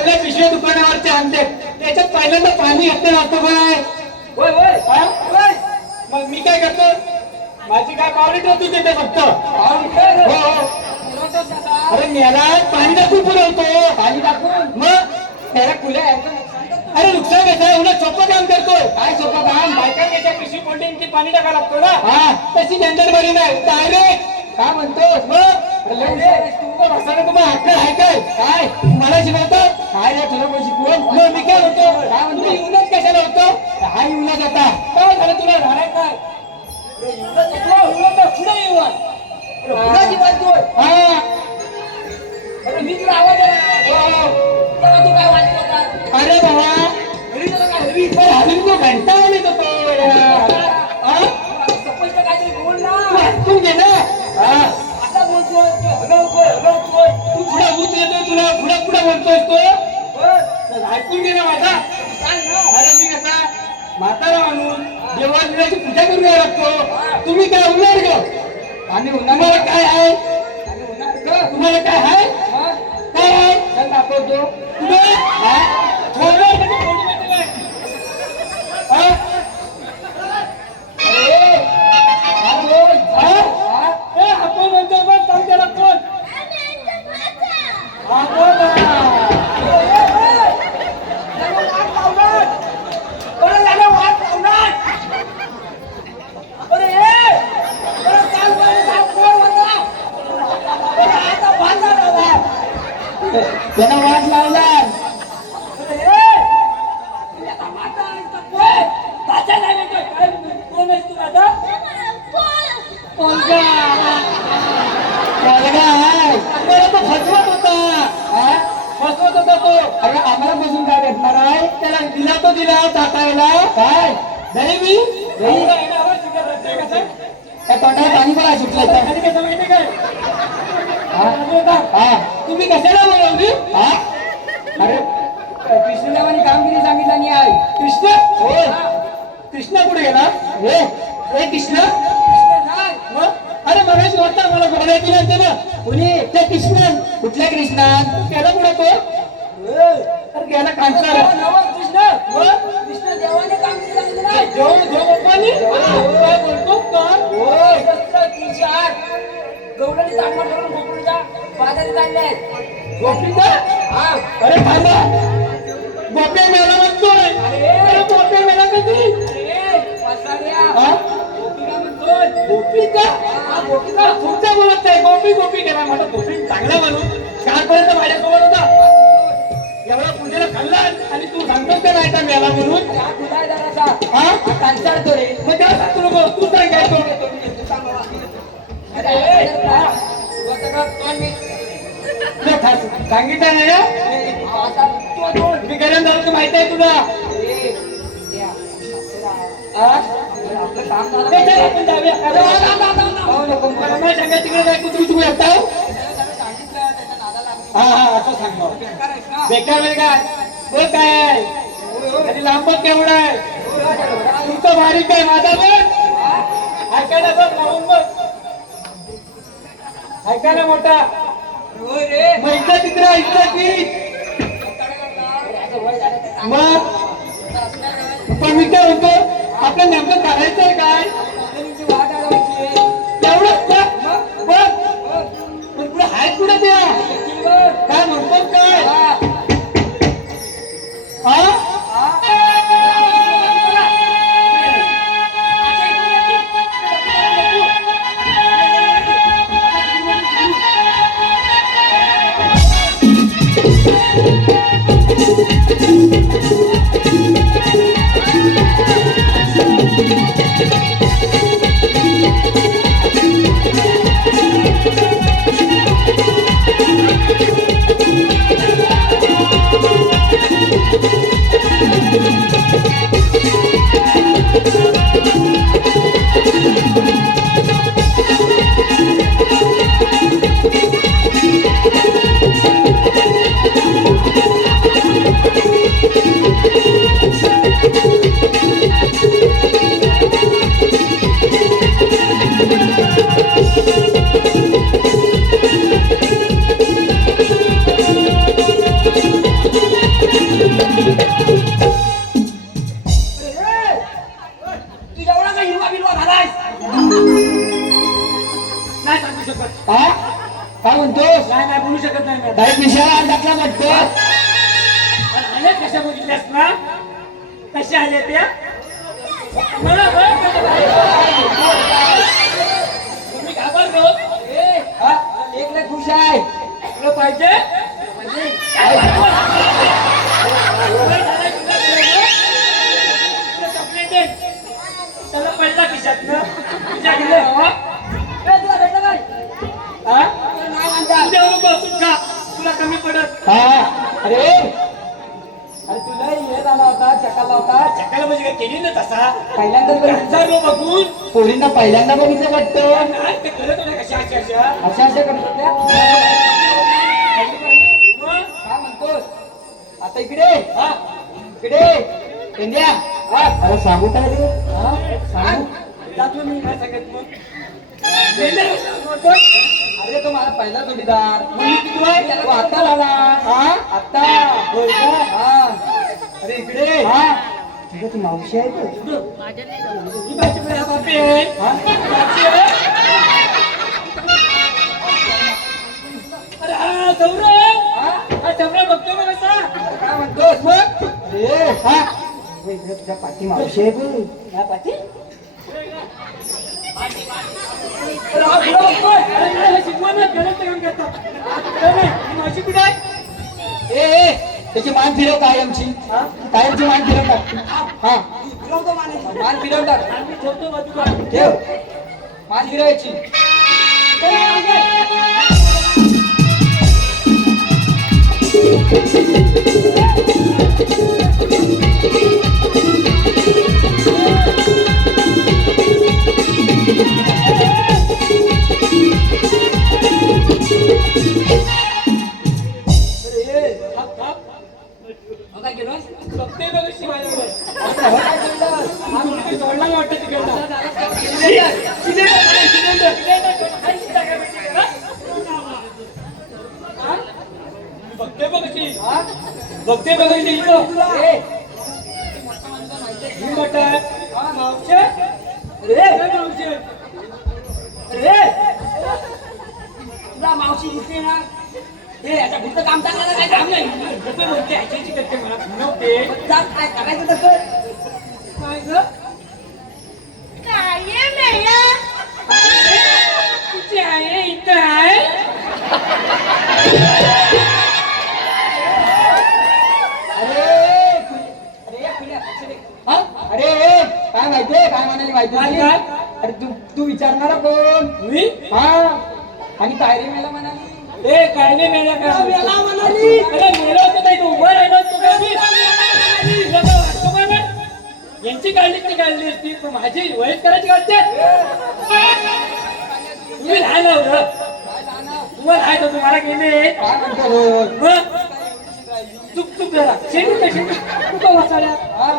सगळ्या पिशव्या दुकानावरचे आणते. त्याच्यात पहिल्यांदा पाणी येते असतं काय मग मी काय करतो? माझी काय पावली ठेवतो तिथे फक्त. हो हो? अरे मेला पाणी टाकून पुरवतो. पाणी टाकून मग? त्याला खुल्या करतो. अरे नुकसान कसं उलट सोपं काम करतोय काय सोपं काम? बायका त्याच्या पिशवी कोणती ती पाणी टाकायला लागतो ना? हा. तशी झंझट बरी नाही. डायरेक्ट. काय म्हणतोस? मग? तुम्हाला हक्क आहे काय काय? मला शिकवतात काय रे तुला शिकवून मग मी काय होतो काय म्हणतो? तुम्ही येऊनच कशाला होतो? काय उन्हात आता. काय झालं तुला? झाडाय काय? पुढे येऊ पुढे जीवन हा. अरे मी तुला आवाज हो. तेव्हा तू काय वाटत होता. अरे बाबा. हवी पण हल्ली तो घंटा आणत होतो. हा? स्पष्ट काहीतरी बोल ना. तू घे ना. हा. आता बोलतोय तू हलवतोय हलवतोय. तू पुढे येतो तुला पुढे पुढे बोलतोयस तो. ऐकून ना माझा. अरे मी कसा? म्हातारा माणूस देवाची पूजा करून यायला लागतो. तुम्ही काय उन्हाळ ग उन्हात तुम्हाला काय आहे? तुम्हाला काय आहे? काय आहे? दाखवतो. कुठे? फसवत होता. हा? फसवत होता तो. अरे आम्हाला बसून काय भेटणार आहे? त्याला दिला तो दिला टाकायला काय? नाही मी? तोंडाला पाणी पण माहिती काय? हा? हा. तुम्ही कशाला बोलवली? हा? अरे कृष्णदेवानी कामगिरी सांगितलं नाही आहे कृष्ण? होय. कृष्ण कुठे गेला? हे हे कृष्ण. दिल्या होत्या ना कुणी ते कृष्ण कुठल्या कृष्णात गेला कुठे तो? तर गेला कांसार कृष्ण. मग? कृष्ण देवाने कामगिरी सांगितलं नाही देव देव बाप्पानी? काय बोलतो? का होय शस्त्र तीनशे आठ. तांबा गोकुळच्या हा. अरे थांबा. गोप्या मेला म्हणतोय. अरे. गोप्या मेला कधी? हा? गोपी म्हणतोय? हा गोपी का तुमच्या बोलत नाही गोपी गोपी. गेला माझा गोपी चांगला म्हणून. कालपर्यंत माझ्यासोबत होता. एवढा पूजेला खाल्ला आणि तू सांगतोस का नाही का मेला म्हणून रे. मग त्याला सांगतो नको. तू सांगायचो सांगितलं नाही मी गरम झालो तू माहिती आहे तुला. काम झालं. आपण जाऊया. मला नाही सांगायचं तिकडे जाय कुत्री तुम्ही आता हा हा असं सांग मग. बेकार आहेस काय बोल काय आणि लांबत केवढा आहे तुमचं बारीक आहे माझा बघ ऐकायला बघ लावून ऐकायला मोठा मग इथं तिकडे इथं ती मग पण मी काय होतो आपल्या नेमकं करायचं काय पण पुढे काय म्हणतो काय? शकत नाही. काही पिशाला हात घातला वाटतं. आणि आल्या कशा बघितल्यास ना? कशा आल्या त्या मला बरं काय? तुम्ही घाबरलो. ए, हा? एक लय खुश आहे. तुला पाहिजे? म्हणजे काय पोरींना पहिल्यांदा बघितलं वाटतं? ते कशा अशा अशा अशा करत काय म्हणतोस? आता इकडे हा. इकडे इंडिया. हा. अरे सांगू काय रे? हा? जातो मी. काय सांगत मग अरे तो मला पहिला जोडीदार. मुली किती आहे? तो आता झाला. हा? आता. होय का? हा. अरे इकडे हा. तुझ्या ती मावशी आहे का? बघतो ना कसा काय म्हणतोस मग अरे हा अरे इकडे तुझ्या पाठी मावशी आहे बघ या पाठी अरे हा पुढं बघतोय. अरे नाही, हे शिकवण आहे. घेतो. अरे नाही, ही मावशी कुठे आहे? ए ए त्याची मान फिरव कायमची? कायमची मान फिरवतात? हा. मान फिरवतात. ठेव. मान फिरवायची. थांब, बघते बघ कशी बघते बघ कशी इथं. ही आहे. हा, मावशी. अरे, तुला मावशी दिसते ना हे याच्या पुढचं काम चांगलं काय काम नाही म्हणते, ह्याच्याची करते मला नव्हते. काय करायचं तसं काय, माहिती काय? अरे तू तू विचारणारा कोण? मी? हा. आणि काय रे मला म्हणाली. ए काय नाही का? मेला म्हणाली. अरे मेला होतं काय तू उभं राहिला तू काय मी? वाटतं? यांची काळजी ती काढली असती? पण माझी वयस करायची काढते तुम्ही लहान आहो तुम्हाला आहे का तुम्हाला गेले. काय म्हणतो चुक चुक जरा. शेंडू शेंडू. तू का वाचाड्या हा.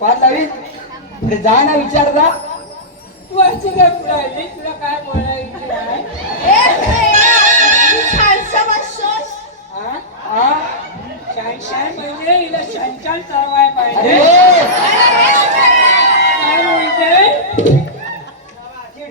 पाच लावी अरे जा ना विचार जा तू अशी काय पुढे आली तुला काय बोलायची शान शान म्हणजे हिला शान चालवाय अरे! पाहिजे काय बोलते ती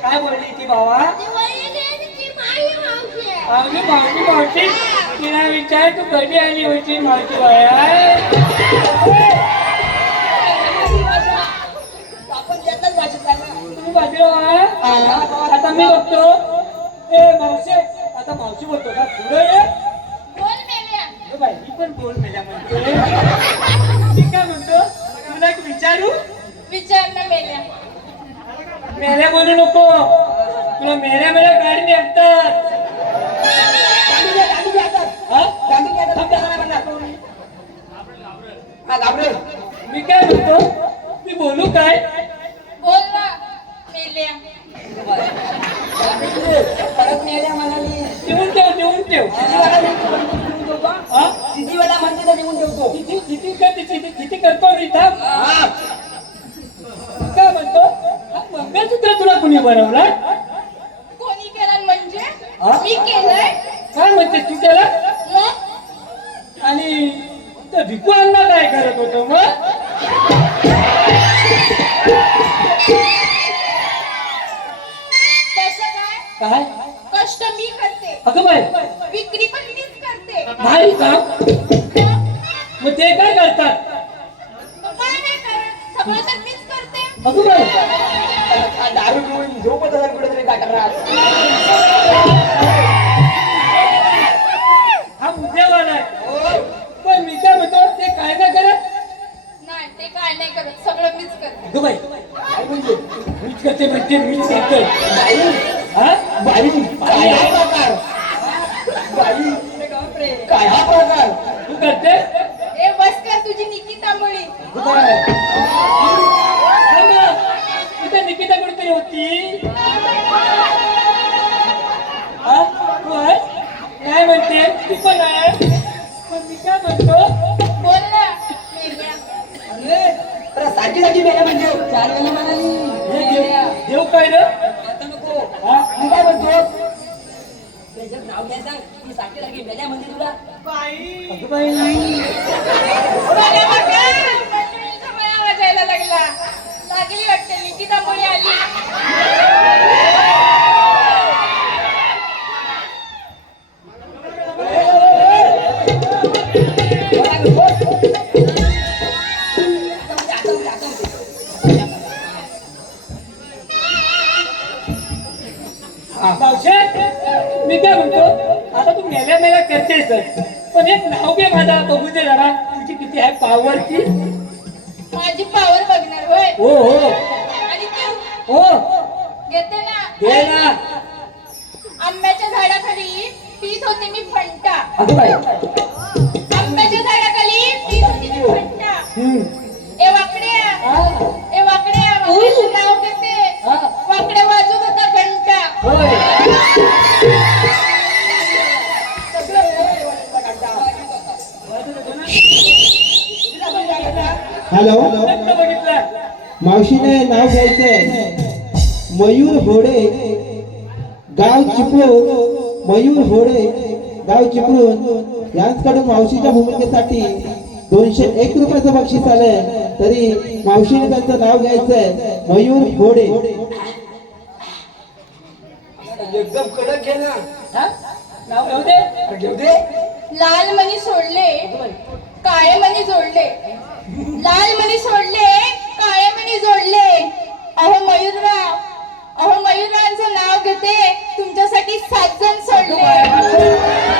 काय बोलली ती बाबा आम्ही मावशी मावशी तिला विचार तू कधी आली होती चालला तुम्ही वळा. आता मी बघतो. ए मावशी आता मावशी बोलतो का? पुढे बाई मी पण बोल मेल्या म्हणते मी काय म्हणतो? तुला एक विचारू? विचार ना मेल्या. मेल्या म्हणू नको. तुला मेल्या मेल्या गाडी आणतात गांधी घ्या, गांधी घ्या आता. हा? गांधी घ्या आता, थांब, त्याला नाही म्हणणार. घाबरेल. मी काय म्हणतो? मी बोलू काय? बोल ना. मेल्या. परत मेल्या म्हणाली देऊन ठेव देऊन ठेव. सिद्धीवाला म्हणते तर निघून ठेवतो. किती किती काय किती किती करतो रे इथं हा. काय म्हणतो? मंगळसूत्र तुला कुणी बनवला ते काय करतात? अगं बाई हा, दारू पिऊन झोपत असेल कुठेतरी गटारात हा मुद्देवाला आहे. पण मी काय म्हणतो ते काय नाही करत? नाही ते काय नाही करत. सगळं मीच करते. अगं बाई काय म्हणजे मीच करते म्हणते मीच करते. हा? बाई. काय हा प्रकार? बाई. काय हा प्रकार? तू करते ए बस कर तुझी निकी तांबोळी अगं बाई. हा ना, इथे निकिता कुठेतरी होती? काय म्हणते. तू पण आहे पण मी काय म्हणतो? बोल ना. अरे, तर सारखी सारखी मेल्या म्हणजे चार वेळा म्हणाली. हे देव देव काय रे? आता नको. हा? मी काय म्हणतो? त्याच्यात नाव घ्यायचं मी सारखी सारखी मेल्या म्हणजे तुला. बाई. मला वाजायला लागली वाटते. निकी तांबोळी आली. मी काय म्हणतो? आता तू मेल्या मेल्या करतेस. पण एक नाव घे माझा. बघू दे जरा. तुझी किती आहे पावरची माझी पावर बघणार होय. हो हो. आणि तू? हो. घेते ना? घे ना. आंब्याच्या झाडाखाली पीत होते मी फंटा अगं बाई. आंब्याच्या झाडाखाली पीत होते मी फंटा हम्म. ए वाकड्या. ए वाकड्या. वाकड्याचं नाव घेते हा. वाकड्या वाजवत होता घंटा. होय. हॅलो? मावशीने नाव घ्यायचंय. मयूर होडे गाव चिपळूण. मयूर होडे गाव चिपळूण. यांच्याकडून मावशीच्या भूमिकेसाठी दोनशे एक रुपयाचं बक्षीस आलंय. तरी मावशीने त्यांचं नाव घ्यायचंय मयूर होडे. एकदम कडक घे ना. हा? नाव घेऊ दे. लाल मणी सोडले. काळे मणी जोडले. लाल मणी सोडले काळे मणी जोडले. अहो मयूरराव अहो मयूररावांचं नाव घेते तुमच्यासाठी सात जण सोडले